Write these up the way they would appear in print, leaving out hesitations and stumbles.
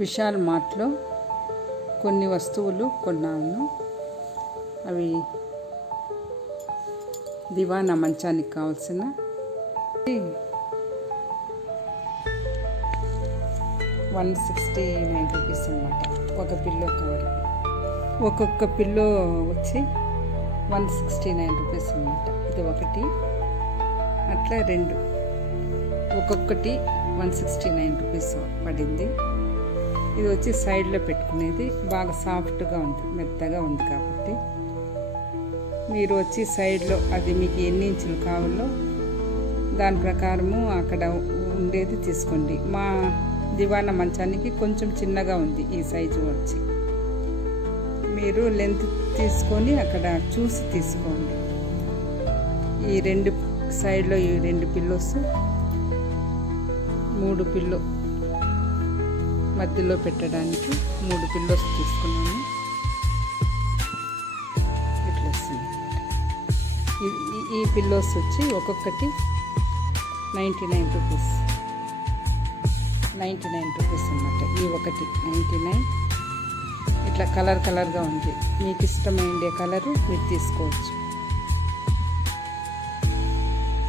విశాల్ మార్ట్లో కొన్ని వస్తువులు కొన్నాను. అవి దివానా మంచానికి కావాల్సిన 169 రూపీస్ అన్నమాట. ఒక పిల్లో కవర్, ఒక్కొక్క పిల్లో వచ్చి 169 రూపీస్ అన్నమాట. ఇది ఒకటి, అట్లా రెండు, ఒక్కొక్కటి 169 రూపీస్ పడింది. ఇది వచ్చి సైడ్లో పెట్టుకునేది, బాగా సాఫ్ట్గా ఉంది, మెత్తగా ఉంది. కాబట్టి మీరు వచ్చి సైడ్లో అది మీకు ఎన్ని ఇంచులు కావాలో దాని ప్రకారము అక్కడ ఉండేది తీసుకోండి. మా దివానా మంచానికి కొంచెం చిన్నగా ఉంది ఈ సైజు వచ్చి. మీరు లెంత్ తీసుకొని అక్కడ చూసి తీసుకోండి. ఈ రెండు సైడ్లో ఈ రెండు పిల్లోస్, 3 పిల్లో మధ్యలో పెట్టడానికి 3 పిల్లోస్ తీసుకున్నాను. ఇట్లా వస్తుంది. ఈ పిల్లోస్ వచ్చి ఒక్కొక్కటి 99 రూపీస్ అన్నమాట. ఈ ఒకటి 99. ఇట్లా కలర్గా ఉంది. మీకు ఇష్టమైన కలరు మీరు తీసుకోవచ్చు.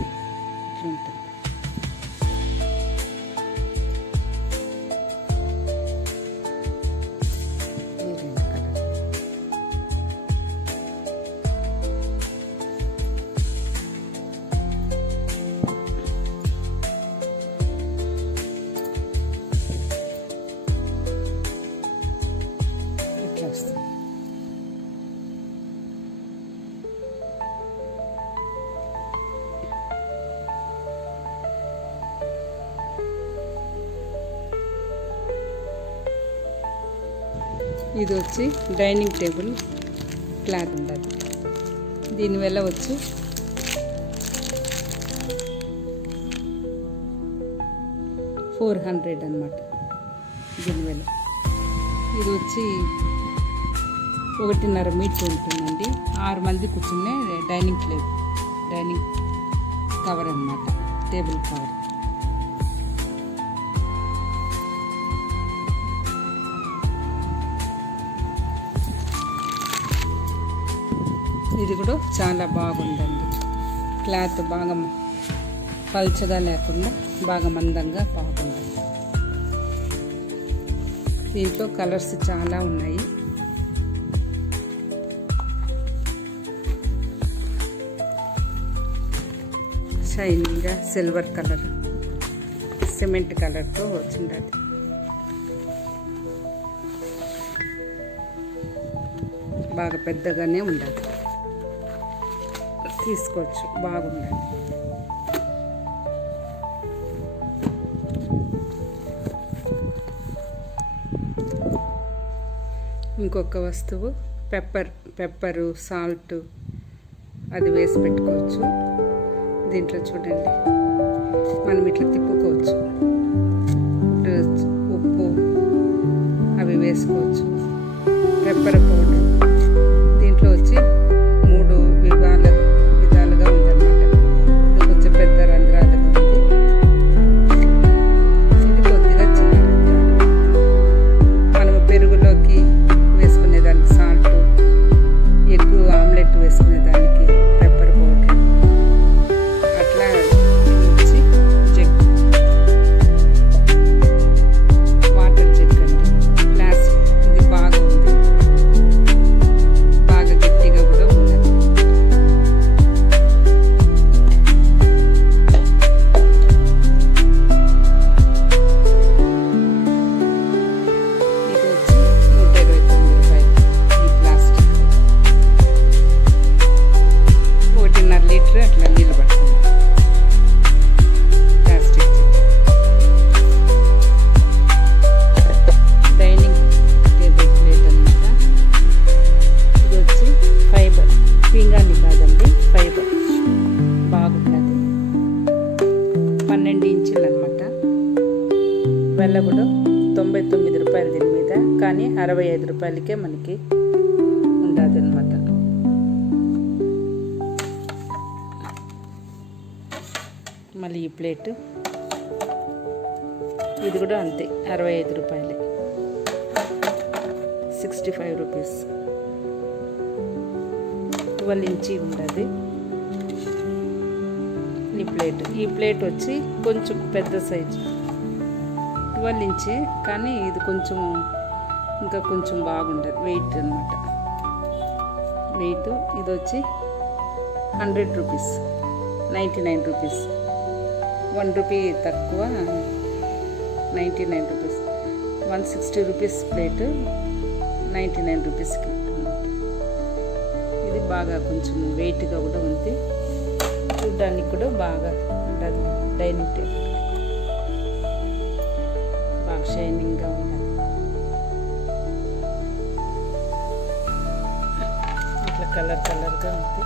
ఇట్లా ఉంటుంది. ఇది వచ్చి డైనింగ్ టేబుల్ క్లాత్ ఉంటుంది. దీని వెల వచ్చి $400 అన్నమాట. దీని వెల ఇది వచ్చి 1.5 మీటర్ ఉంటుందండి. 6 మంది కూర్చునే డైనింగ్ కవర్ అన్నమాట, టేబుల్ కవర్. ఇది కూడా చాలా బాగుందండి. క్లాత్ బాగా పల్చగా లేకుండా బాగా మందంగా బాగుంది. దీంట్లో కలర్స్ చాలా ఉన్నాయి. షైనింగ్గా సిల్వర్ కలర్, సిమెంట్ కలర్తో వచ్చింది. బాగా పెద్దగానే ఉండాలి, తీసుకోవచ్చు, బాగుండాలి. ఇంకొక వస్తువు పెప్పరు, సాల్ట్ అది వేసి పెట్టుకోవచ్చు. దీంట్లో చూడండి, మనం ఇట్లా తిప్పుకోవచ్చు. ఉప్పు అవి వేసుకోవచ్చు. పెప్పర్ పౌడర్ దీంట్లో వచ్చి 3 విధాలుగా ఉందన్నమాట. ఇది కొంచెం పెద్ద రంధ్రాలుగా ఉంది. ఇది కొద్దిగా చిన్న రంధ్రాలు. మనము పెరుగులోకి వేసుకునేదానికి సాల్ట్, ఎగ్ ఆమ్లెట్ వేసుకునేదానికి పెప్పర్ పౌడర్, అట్లా వచ్చి జగ్, వాటర్ జగ్ అండి, గ్లాస్. ఇది బాగా ఉంది, బాగా గట్టిగా కూడా ఉన్నది. ఇది వచ్చి 129 రూపాయలు. ఈ ప్లాస్టిక్ 1.5 లీటర్ అట్లా నీళ్ళు పడుతుంది. ప్లాస్టిక్ డైనింగ్ టేబుల్ ప్లేట్ అన్నమాట. ఇది వచ్చి ఫైబర్, పింగాణి కాదండి, ఫైబర్. బాగుంటుంది. 12 ఇంచులు అన్నమాట. వెల కూడా 99 రూపాయలు దీని మీద, కానీ 65 రూపాయలకే మనకి ఉండదు అన్నమాట. మళ్ళీ ఈ ప్లేటు ఇది కూడా అంతే, 65 రూపాయలే. 65 రూపీస్. 12 ఇంచీ ఉండదు ఈ ప్లేట్ వచ్చి కొంచెం పెద్ద సైజు 12 ఇంచే, కానీ ఇది కొంచెం ఇంకా కొంచెం బాగుండదు వెయిట్ అనమాట. వెయిట్ ఇది వచ్చి 100 రూపీస్, 99 రూపీస్, 1 రూపీ తక్కువ, 99 రూపీస్. 160 రూపీస్ ప్లేటు, 99 రూపీస్కి అనమాట. ఇది బాగా కొంచెం వెయిట్గా కూడా ఉంది, చూడ్డానికి కూడా బాగా ఉంటుంది. డైనింగ్ టేబుల్ బాగా షైనింగ్గా ఉన్నది. ఇట్లా కలర్గా ఉంది.